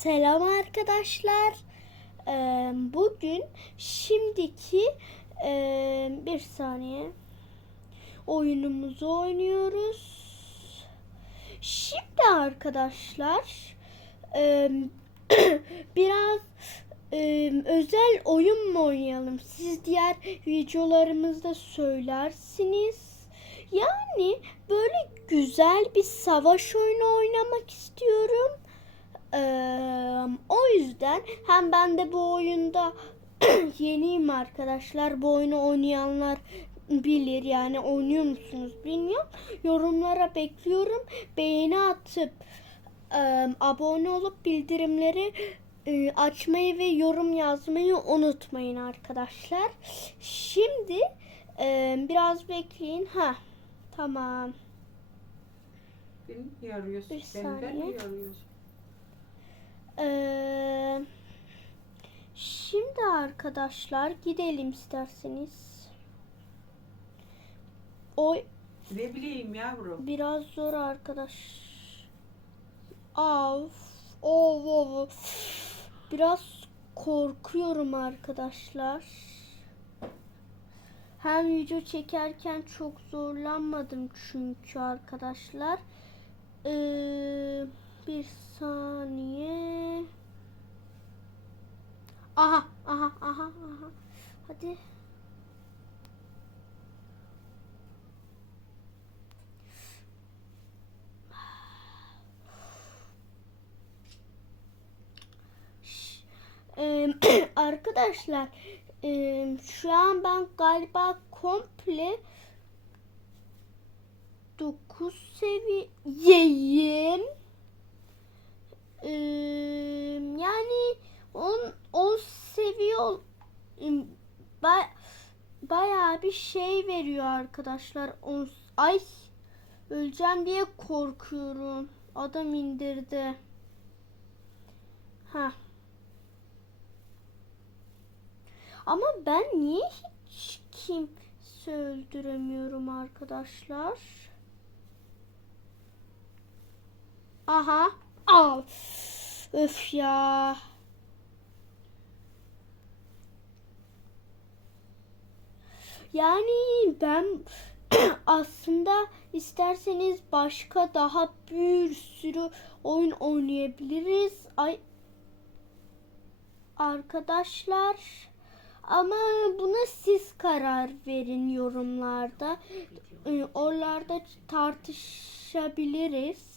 Selam arkadaşlar. Bugün şimdiki bir saniye oyunumuzu oynuyoruz. Şimdi arkadaşlar biraz özel oyun mu oynayalım? Siz diğer videolarımızda söylersiniz. Yani böyle güzel bir savaş oyunu oynamak istiyorum. Eee, o yüzden hem ben de bu oyunda yeniyim arkadaşlar. Bu oyunu oynayanlar bilir yani oynuyor musunuz bilmiyorum. Yorumlara bekliyorum. Beğeni atıp eee, abone olup bildirimleri eee, açmayı ve yorum yazmayı unutmayın arkadaşlar. Şimdi eee, biraz bekleyin. Ha tamam. Bir saniye. Ee, şimdi arkadaşlar gidelim isterseniz. O Ne bileyim yavrum. biraz zor arkadaş. Of, of, of. Biraz korkuyorum arkadaşlar. Hem video çekerken çok zorlanmadım çünkü arkadaşlar. Ee, bir saniye. Aha, aha, aha, aha. Hadi. Arkadaşlar, şu an ben galiba komple 9 seviyeyim. Yani 10 10 seviye ba- bayağı bir şey veriyor arkadaşlar. 10 ay öleceğim diye korkuyorum. Adam indirdi. Ha. Ama ben niye hiç kimse öldüremiyorum arkadaşlar? Aha. Al. Öf ya. Yani ben aslında isterseniz başka daha bir sürü oyun oynayabiliriz. Ay arkadaşlar ama buna siz karar verin yorumlarda. Oralarda tartışabiliriz.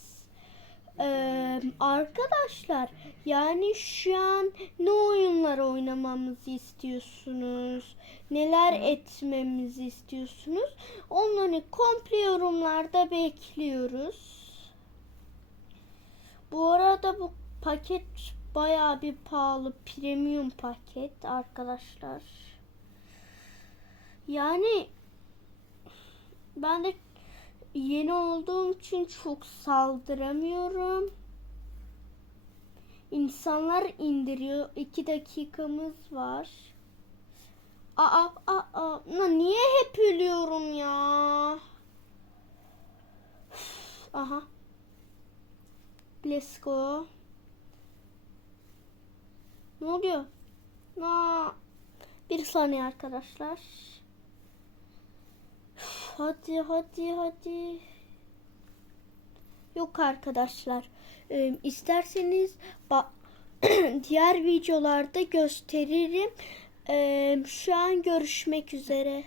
Ee, arkadaşlar yani şu an ne oyunlar oynamamızı istiyorsunuz? Neler etmemizi istiyorsunuz? Onları komple yorumlarda bekliyoruz. Bu arada bu paket bayağı bir pahalı premium paket arkadaşlar. Yani ben de yeni olduğum için çok saldıramıyorum. İnsanlar indiriyor. İki dakikamız var. Aa, aa, aa. Na, niye hep ölüyorum ya? Üf, Aha. Let's go. Ne oluyor? Aa, bir saniye arkadaşlar. Üf, Hadi hadi hadi. Yok arkadaşlar. Ee, isterseniz diğer videolarda gösteririm. Ee, şu an görüşmek üzere.